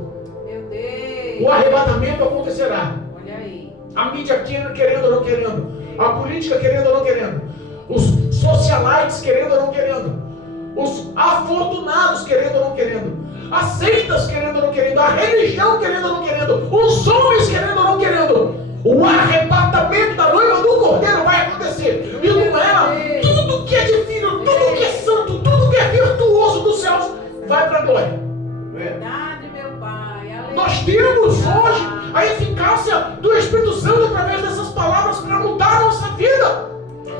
Meu Deus. O arrebatamento acontecerá. Olha aí. A mídia querendo ou não querendo. A política querendo ou não querendo. Os socialites querendo ou não querendo. Os afortunados querendo ou não querendo. As seitas querendo ou não querendo. A religião querendo ou não querendo. Os homens querendo ou não querendo. O arrebatamento da noiva do Cordeiro vai acontecer. E com ela, tudo que é divino, tudo que é santo, tudo que é virtuoso dos céus vai para a glória. Verdade, meu Pai. Aleluia. Nós temos hoje a eficácia do Espírito Santo através dessas palavras para mudar a nossa vida.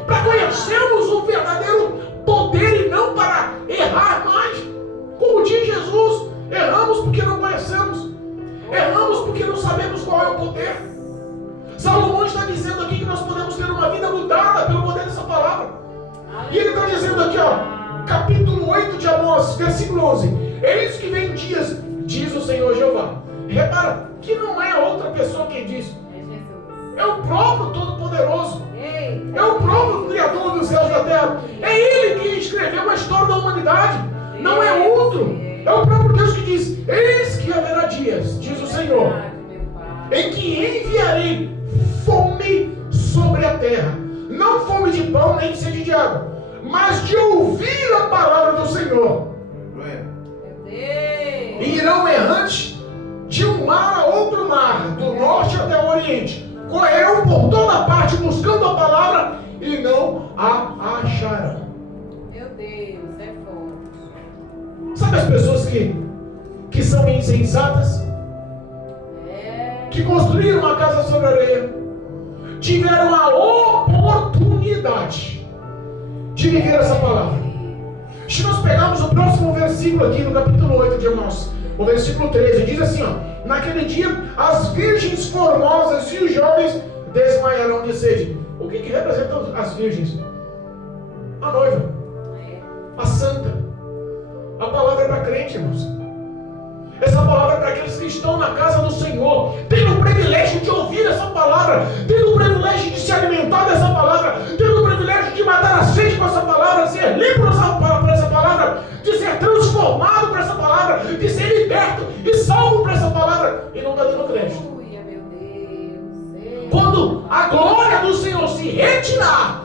Para conhecermos o verdadeiro poder e não para errar mais. Como diz Jesus, erramos porque não conhecemos. Erramos porque não sabemos qual é o poder. Salomão está dizendo aqui que nós podemos ter uma vida mudada pelo poder dessa palavra. E ele está dizendo aqui, ó, capítulo 8 de Amós, versículo 11. Eis que vem dias, diz o Senhor Jeová. Repara que não é outra pessoa quem diz. É Jesus. É o próprio Todo-Poderoso. Eita. É o próprio Criador dos céus e da terra. É Ele que escreveu a história da humanidade. Não é outro. É o próprio Deus que diz: eis que haverá dias, diz o Senhor, Verdade, meu Pai. em que enviarei fome sobre a terra. Não fome de pão, nem de sede de água, mas de ouvir a palavra do Senhor. Meu Deus. E irão errantes de um mar a outro mar, do norte até o oriente. Correrão por toda parte buscando a palavra e não a acharão. Meu Deus, é forte. Sabe as pessoas que são insensatas? É. Que construíram uma casa sobre a areia, tiveram a oportunidade de viver essa palavra. Se nós pegarmos o próximo versículo aqui no capítulo 8 de Amós, o versículo 13, diz assim, ó: naquele dia as virgens formosas e os jovens desmaiarão de sede. O que representam as virgens? A noiva, a santa. A palavra é para crente, irmãos. Essa palavra é para aqueles que estão na casa do Senhor, tendo o privilégio de ouvir essa palavra, tendo o privilégio de se alimentar dessa palavra, tendo o privilégio de matar a sede com essa palavra, ser livre por essa palavra, de ser transformado por essa palavra, de ser liberto e salvo por essa palavra, e não está dando crédito. Aleluia, meu Deus. Quando a glória do Senhor se retirar,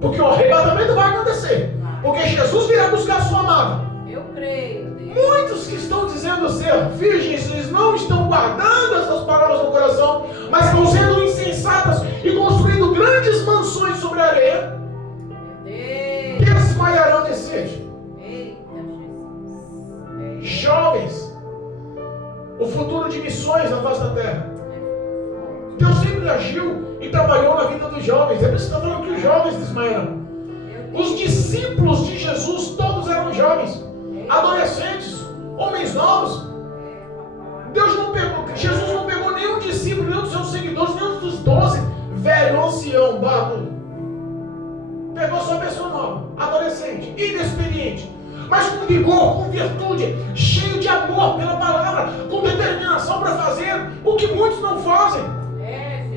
porque o arrebatamento vai acontecer, porque Jesus virá buscar a sua amada. Eu creio, Deus. Muitos que estão dizendo ser virgens, eles não estão guardando essas palavras no coração, mas estão sendo insensatas e construindo grandes mansões sobre a areia. Meu Deus. Desmaiarão de sede. Eita, Jesus. Jovens, o futuro de missões na face da terra. Deus sempre agiu e trabalhou na vida dos jovens. É por isso que está falando que os jovens desmaiarão. Os discípulos de Jesus todos eram jovens, adolescentes, homens novos. Deus não pegou, Jesus não pegou nenhum discípulo, nenhum dos seus seguidores, nenhum dos 12, velho, ancião, barbudo. Pegou só pessoa nova, adolescente, inexperiente. mas com vigor, com virtude, cheio de amor pela palavra, com determinação para fazer o que muitos não fazem.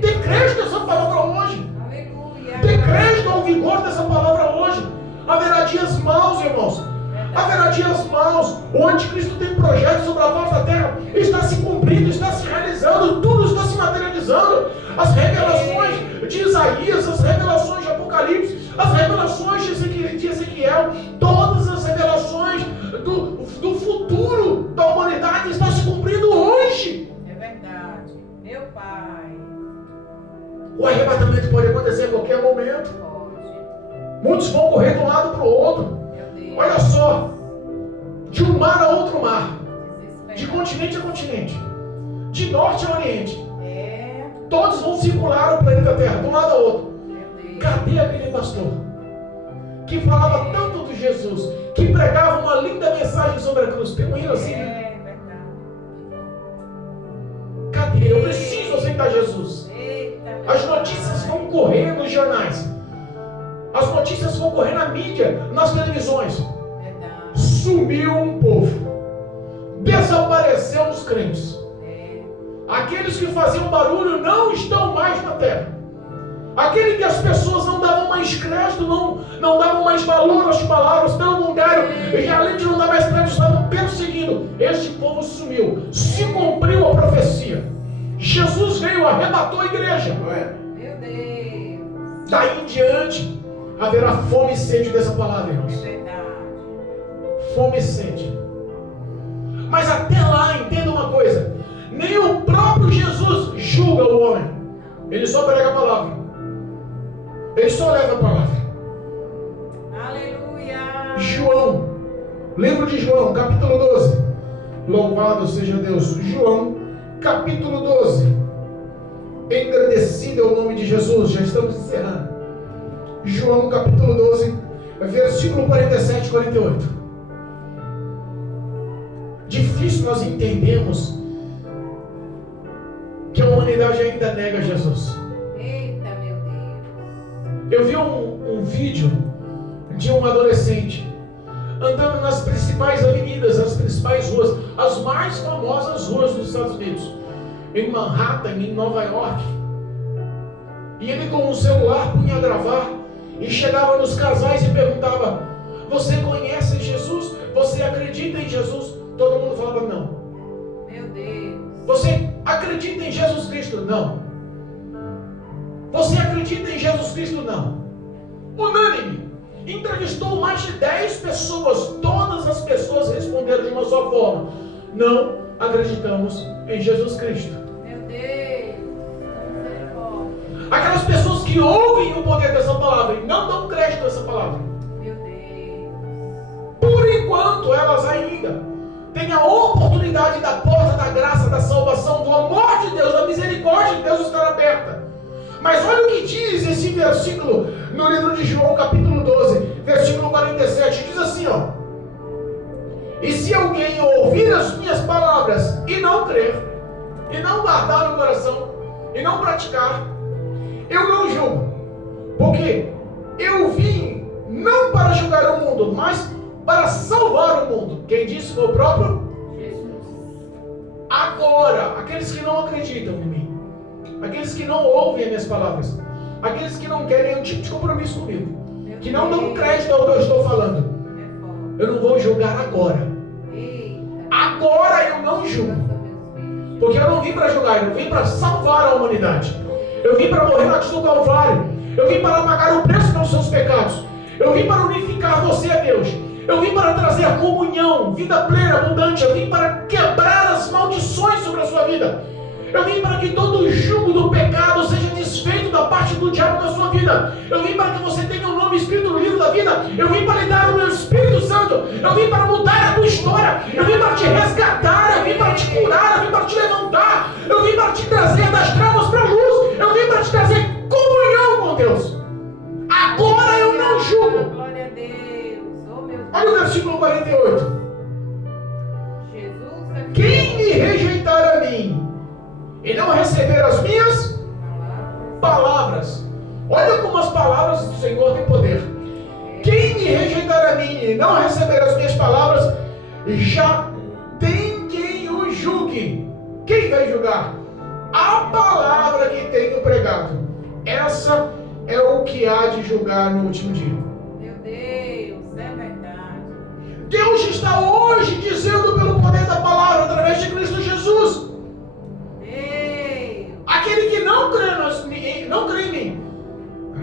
Dê crédito a essa palavra hoje. Aleluia. Dê crédito ao vigor dessa palavra hoje. Haverá dias maus, irmãos. Haverá dias maus. O anticristo tem projetos sobre a face da terra. Está se cumprindo, está se realizando. Tudo está se materializando. As revelações de Isaías, as revelações de Apocalipse, as revelações de Ezequiel, todas as revelações do futuro da humanidade está se cumprindo hoje. É verdade. Meu Pai. O arrebatamento pode acontecer a qualquer momento. Pode. Muitos vão correr de um lado para o outro. Meu Deus. Olha só, de um mar a outro mar, de Desesperado. continente a continente, de norte a oriente, É. todos vão circular o planeta Terra, de um lado a outro. Meu Deus. Cadê aquele pastor que falava tanto de Jesus, que pregava uma linda mensagem sobre a cruz? Tem um hino assim, né? É verdade. Cadê? Eu preciso aceitar Jesus. Eita. meu As Pai. notícias vão correr nos jornais, as notícias vão correr na mídia, nas televisões. Verdade. Sumiu um povo, desapareceu os crentes. É. Aqueles que faziam barulho não estão mais na terra. Aquele que as pessoas não davam mais crédito, não davam mais valor às palavras, pelo contrário, e além de não dar mais crédito, estavam perseguindo. Este povo sumiu. Se cumpriu a profecia. Jesus veio, arrebatou a igreja. Meu Deus. Daí em diante, haverá fome e sede dessa palavra, É irmãos. verdade. Fome e sede. Mas até lá, entenda uma coisa: nem o próprio Jesus julga o homem. Ele só prega a palavra. Ele só leva a palavra. Aleluia. João, livro de João, capítulo 12. Louvado seja Deus. João, capítulo 12. Engrandecido é o nome de Jesus. Já estamos encerrando. João, capítulo 12, versículo 47 e 48. Difícil nós entendermos que a humanidade ainda nega Jesus. Eita, meu Deus. Eu vi um vídeo de um adolescente andando nas principais avenidas, nas principais ruas, as mais famosas ruas dos Estados Unidos, em Manhattan, em Nova York. E ele com o celular punha a gravar e chegava nos casais e perguntava: você conhece Jesus? Você acredita em Jesus? Todo mundo falava não. Meu Deus. Você acredita em Jesus Cristo? Não. Você acredita em Jesus Cristo? Não. Unânime. Entrevistou mais de 10 pessoas. Todas as pessoas responderam de uma só forma: não acreditamos em Jesus Cristo. Meu Deus. Misericórdia. Aquelas pessoas que ouvem o poder dessa palavra e não dão crédito a essa palavra, Meu Deus. por enquanto elas ainda têm a oportunidade da porta da graça, da salvação, do amor de Deus, da misericórdia de Deus estar aberta. Mas olha o que diz esse versículo no livro de João, capítulo 12, versículo 47. Diz assim, ó: e se alguém ouvir as minhas palavras e não crer, e não guardar no coração, e não praticar, eu não julgo, porque eu vim não para julgar o mundo, mas para salvar o mundo. Quem disse foi o próprio Jesus. Agora, aqueles que não acreditam em mim, aqueles que não ouvem as minhas palavras, aqueles que não querem um tipo de compromisso comigo, Meu que não dão Deus. crédito ao que eu estou falando, É foda. eu não vou julgar agora. Eita. Agora eu não julgo, porque eu não vim para julgar, eu vim para salvar a humanidade. Eu vim para morrer na cruz do Calvário. Eu vim para pagar o preço pelos seus pecados. Eu vim para unificar você a Deus. Eu vim para trazer comunhão, vida plena, abundante. Eu vim para quebrar as maldições sobre a sua vida. Eu vim para que todo o jugo do pecado seja desfeito da parte do diabo na sua vida. Eu vim para que você tenha um nome escrito no livro da vida. Eu vim para lhe dar o meu Espírito Santo. Eu vim para mudar a tua história. Eu vim para te resgatar. Eu vim para te curar. Eu vim para te levantar. Eu vim para te trazer das trevas para a luz. Eu vim para te trazer comunhão com Deus. Agora eu não julgo. Glória a Deus. Oh, meu Deus. Olha o versículo 48. Jesus é Quem me rejeitar a mim e não receber as minhas palavras. Olha como as palavras do Senhor têm poder. Quem me rejeitar a mim e não receber as minhas palavras, já tem quem o julgue. Quem vai julgar? A palavra que tenho pregado. Essa é o que há de julgar no último dia. Meu Deus, é verdade. Deus está hoje dizendo pelo poder da palavra, através de Cristo Jesus. Deus. Aquele que não crê em mim,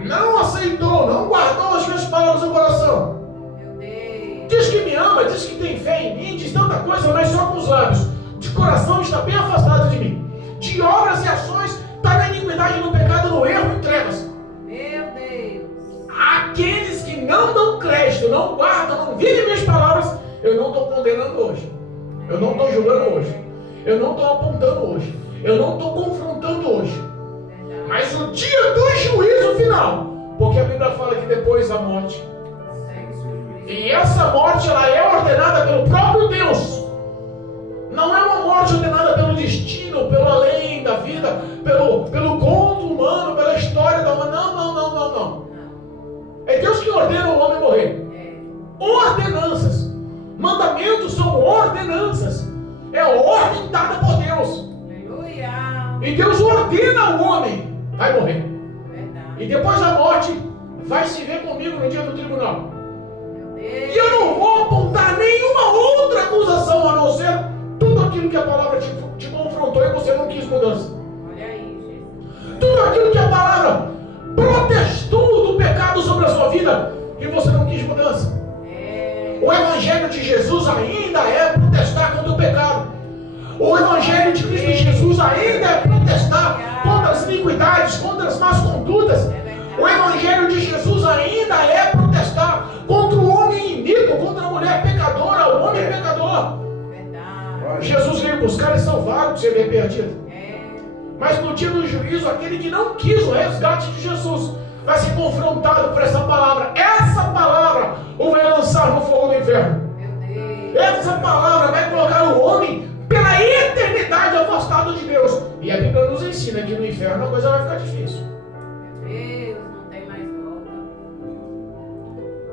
não aceitou, não guardou as minhas palavras no coração. Meu Deus. Diz que me ama, diz que tem fé em mim, diz tanta coisa, mas só com os lábios. De coração está bem afastado de mim. De obras e ações está na iniquidade, no pecado, no erro e trevas. Meu Deus. Aqueles que não dão crédito, não guardam, não vivem minhas palavras, eu não estou condenando hoje. Eu não estou julgando hoje. Eu não estou apontando hoje. Eu não estou confrontando hoje. Verdade. Mas o dia do juízo final, porque a Bíblia fala que depois da morte, Segue seu juízo. e essa morte ela é ordenada pelo próprio Deus. Não é uma morte ordenada pelo destino, pelo além da vida, pelo conto humano, pela história da humanidade. Não. Não. É Deus que ordena o homem morrer. É. Ordenanças. Mandamentos são ordenanças. É ordem dada por Deus. Aleluia. E Deus ordena o homem, vai morrer. Verdade. E depois da morte, vai se ver comigo no dia do tribunal. Meu E eu não vou apontar nenhuma outra acusação, a não ser tudo aquilo que a palavra te confrontou e você não quis mudança. Olha aí, Jesus. Tudo aquilo que a palavra protestou do pecado sobre a sua vida e você não quis mudança. É. O Evangelho de Jesus ainda é protestar contra o pecado. O Evangelho de Cristo Jesus ainda é protestar contra as iniquidades, contra as más condutas. O Evangelho de Jesus ainda é protestar contra o homem iníquo, contra a mulher pecadora, o homem pecador. Verdade. Jesus veio buscar e salvar o que se havia perdido. É. Mas no dia do juízo, aquele que não quis o resgate de Jesus vai ser confrontado por essa palavra. Essa palavra o vai lançar no fogo do inferno. Meu Deus. Essa palavra vai colocar o homem pela eternidade afastado de Deus. E a Bíblia nos ensina que no inferno a coisa vai ficar difícil. Meu Deus, não tem mais volta.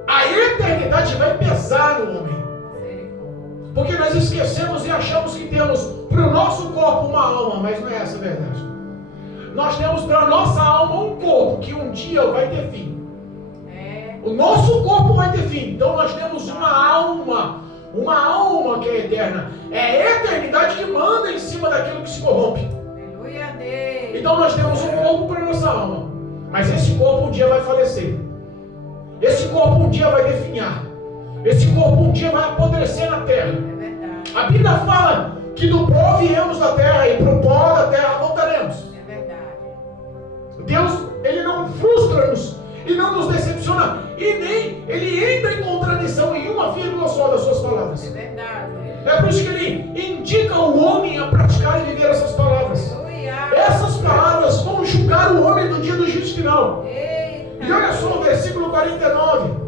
A eternidade vai pesar no homem. Misericórdia. Porque nós esquecemos e achamos que temos para o nosso corpo uma alma, mas não é essa a verdade. Nós temos para a nossa alma um corpo que um dia vai ter fim. É. O nosso corpo vai ter fim. Então nós temos uma alma que é eterna. É a eternidade que manda em cima daquilo que se corrompe. Aleluia a Deus. Então nós temos um corpo para a nossa alma. Mas esse corpo um dia vai falecer. Esse corpo um dia vai definhar. Esse corpo um dia vai apodrecer na terra. É verdade. A Bíblia fala que do pó viemos da terra e para o pó da terra voltaremos. É verdade. Deus, Ele não frustra-nos e não nos decepciona e nem Ele entra em contradição em uma vírgula só das suas É palavras. verdade. É por isso que Ele indica o homem a praticar e viver essas palavras. Aleluia. Essas palavras vão julgar o homem no dia do juízo final. Eita. E olha só o versículo 49.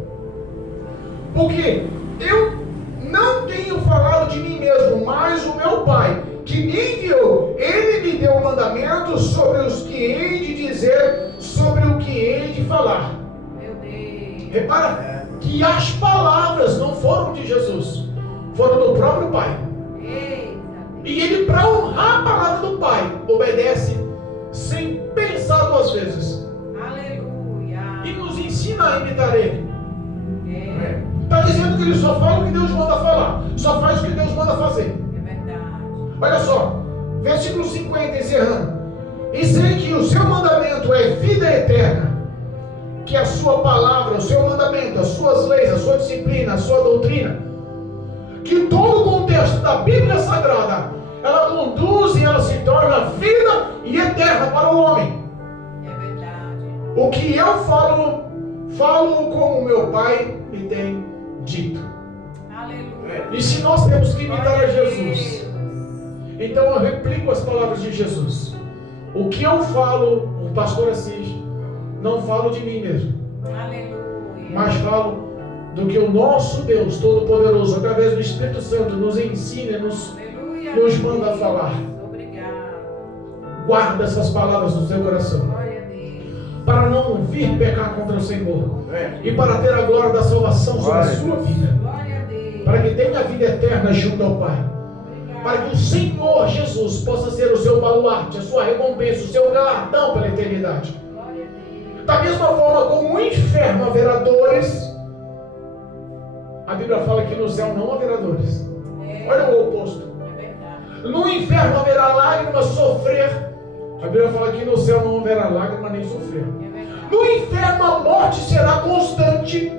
Porque eu não tenho falado de mim mesmo, mas o meu Pai, que me enviou, Ele me deu mandamentos sobre os que hei de dizer, sobre o que hei de falar. Meu Deus. Repara que as palavras não foram de Jesus, foram do próprio Pai. Eita. E Ele, para honrar a palavra do Pai, obedece sem pensar duas vezes. Aleluia. E nos ensina a imitar Ele. É. Está dizendo que Ele só fala o que Deus manda falar, só faz o que Deus manda fazer. É verdade. Olha só, versículo 50, encerrando. E sei que o seu mandamento é vida eterna, que a sua palavra, o seu mandamento, as suas leis, a sua disciplina, a sua doutrina, que todo o contexto da Bíblia Sagrada, ela conduz e ela se torna vida e eterna para o homem. É verdade. O que eu falo como meu Pai me tem dito. Aleluia. E se nós temos que imitar a Glória Jesus, Deus. então eu replico as palavras de Jesus. O que eu falo, o pastor Assis, não falo de mim mesmo, Aleluia. mas falo do que o nosso Deus Todo-Poderoso, através do Espírito Santo, nos ensina, Aleluia. nos manda falar. Obrigado. Guarda essas palavras no seu coração. Glória a Deus. para não vir pecar contra o Senhor e para ter a glória da salvação sobre a sua vida, Glória a Deus. para que tenha a vida eterna junto ao Pai, para que o Senhor Jesus possa ser o seu baluarte, a sua recompensa, o seu galardão pela eternidade. Glória a Deus. Da mesma forma como no inferno haverá dores, a Bíblia fala que no céu não haverá dores. Olha o oposto. É verdade. No inferno haverá lágrimas, sofrer. A Bíblia fala que no céu não haverá lágrima nem sofrer. É verdade. No inferno a morte será constante.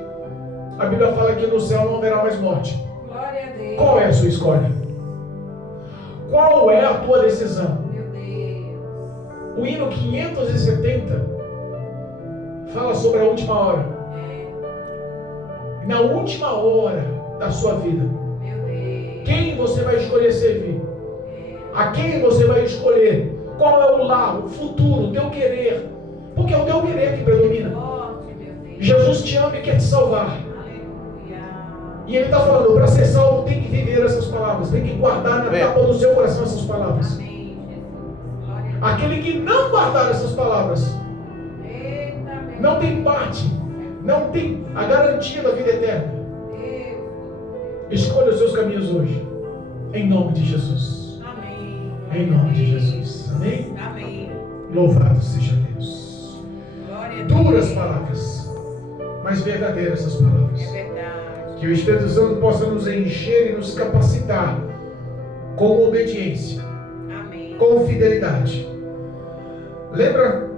A Bíblia fala que no céu não haverá mais morte. Glória a Deus. Qual é a sua escolha? Qual é a tua decisão? Meu Deus. O hino 570 fala sobre a última hora. É. Na última hora da sua vida, Meu Deus. quem você vai escolher servir? É. A quem você vai escolher? Qual é o lar, o futuro, o teu querer? Porque é o teu querer que predomina. Forte, meu Deus. Jesus te ama e quer te salvar. Aleluia. E Ele está falando, para ser salvo tem que viver essas palavras, tem que guardar na tapa do seu coração essas palavras. Amém, Jesus. Glória a Deus. Aquele que não guardar essas palavras, Eita, meu não tem parte, não tem a garantia da vida eterna. Deus. Escolha os seus caminhos hoje, em nome de Jesus. Amém. Em nome de Jesus. Amém? Amém. Louvado seja Deus. Glória a Deus. Duras palavras, mas verdadeiras essas palavras. É verdade. Que o Espírito Santo possa nos encher e nos capacitar com obediência, Amém. com fidelidade. Lembra